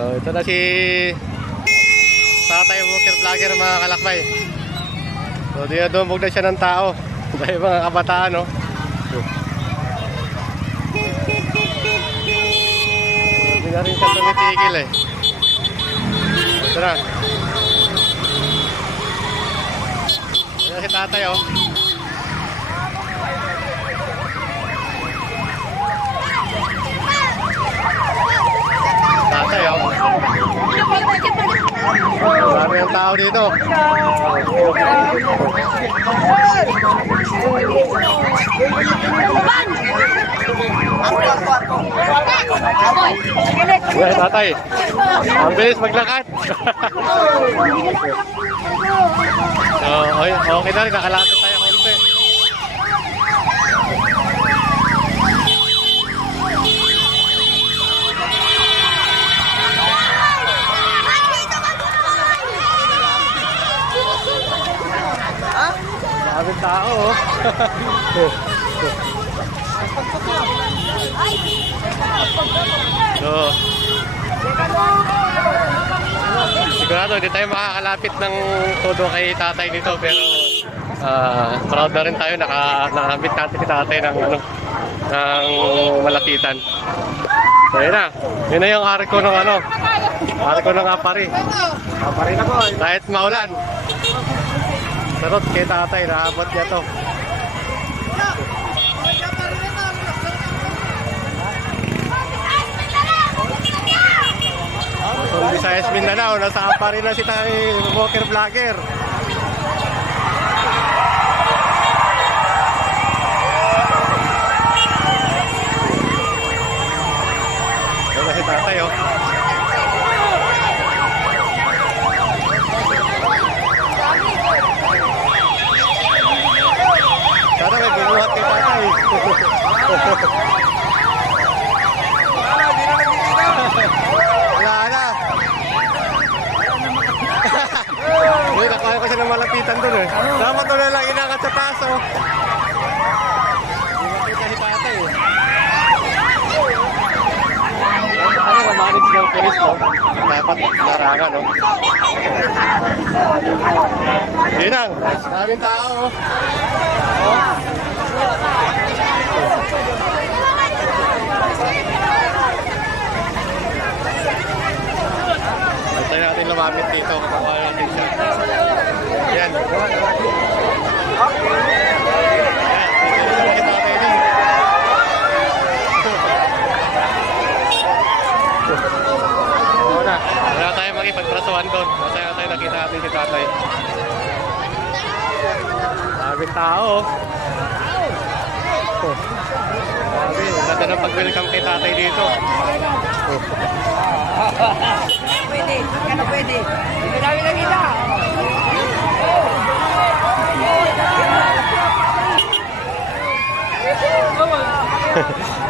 So, ito na si Tatay Walker Vlogger mga kalakbay. So, dinadumog na siya ng tao. Dahil mga kabataan, no? Hindi na rin siya tumitigil eh. Ito na. Ito si tatay, oh. Tatay, oh. Ang tao dito. Well, tatay. Ang bilis maglakad. so, okay, okay na rin. Nakalapit tayo Maraming tao, oh. So, sigurado hindi tayo makakalapit ng todo kay tatay dito pero ah, proud na rin tayo naka nakamit natin si tatay ng ano ng malapitan. So yun na. Yun na yung arko ng ano. Arko ng apari. Apari na po. Kahit maulan. Sarot kay tatay, naabot niya to. So, Visayas Mindanao, nasa apari na si tayo walker vlogger. Yan na si tatay, oh. Sana may binuhat kay tatay. Wala na. Uy, nakuha ko siya ng malapitan dun eh. Dapat doon na lang inakat sa taas oh. Hindi makita si tatay eh. Ano na manage ng pulis no? Dapat larangan no? Yun lang. Maraming tao oh. Basta natin lumapit dito. Kukuha natin siya. Yan. Yan. Dito na si tatay din. Oo na. Wala tayo makipagprasuhan doon. Masaya tayo nakita natin si tatay. Tao. Oh. Grabe, ang ganda ng pag-welcome kay tatay dito. Oh. Pwede, ano pwede? Hindi namin nakita. Eh,